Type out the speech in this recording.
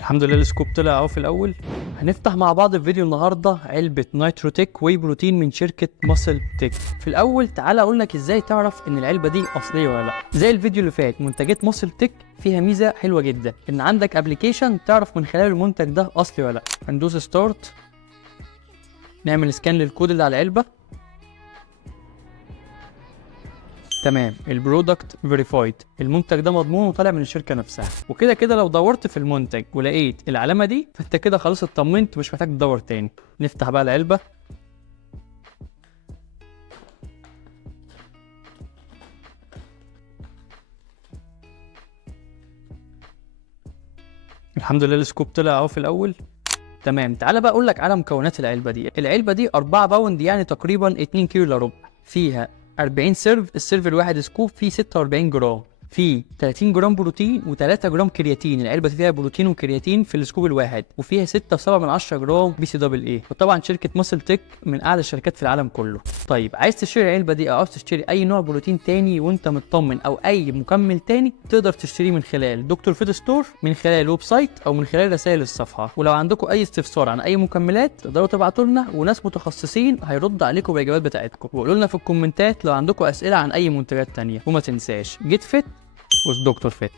الحمد لله السكوب طلع اهو في الاول. هنفتح مع بعض في فيديو النهارده علبه نايتروتيك واي بروتين من شركه ماسل تيك. في الاول تعالى اقول لك ازاي تعرف ان العلبه دي اصليه ولا لا. زي الفيديو اللي فات، منتجات ماسل تيك فيها ميزه حلوه جدا، ان عندك ابلكيشن تعرف من خلال المنتج ده اصلي ولا لا. هندوس ستارت، نعمل سكان للكود اللي على العلبه. تمام، البرودكت فيريفايد، المنتج ده مضمون وطالع من الشركه نفسها. وكده كده لو دورت في المنتج ولقيت العلامه دي فانت كده خلاص اطمنت، مش محتاج تدور تاني. نفتح بقى العلبه. الحمد لله السكوب طلع اهو في الاول. تمام، تعالى بقى اقول لك على مكونات العلبه دي. العلبه دي 4 باوند، يعني تقريبا 2 كيلو الا ربع. فيها 40 سيرف، السيرف الواحد سكوب فيه 46 جرام. فيه 30 جرام بروتين و3 جرام كرياتين. العلبه دي فيها بروتين وكرياتين في السكوب الواحد، وفيها 6.7 جرام بي سي دبل اي. وطبعا شركه ماسل تك من اعلى الشركات في العالم كله. طيب عايز تشتري العلبه دي او عايز تشتري اي نوع بروتين تاني وانت مطمن، او اي مكمل تاني، تقدر تشتريه من خلال دكتور فيد ستور، من خلال الويب سايت، او من خلال رسائل الصفحه. ولو عندكم اي استفسار عن اي مكملات تقدروا تبعتوا لنا، وناس متخصصين هيرد عليكم بالاجابات بتاعتكم. وقولوا لنا في الكومنتات لو عندكم اسئله عن اي منتجات تانيه. وما تنساش جيت فيت وذ دكتور فيت.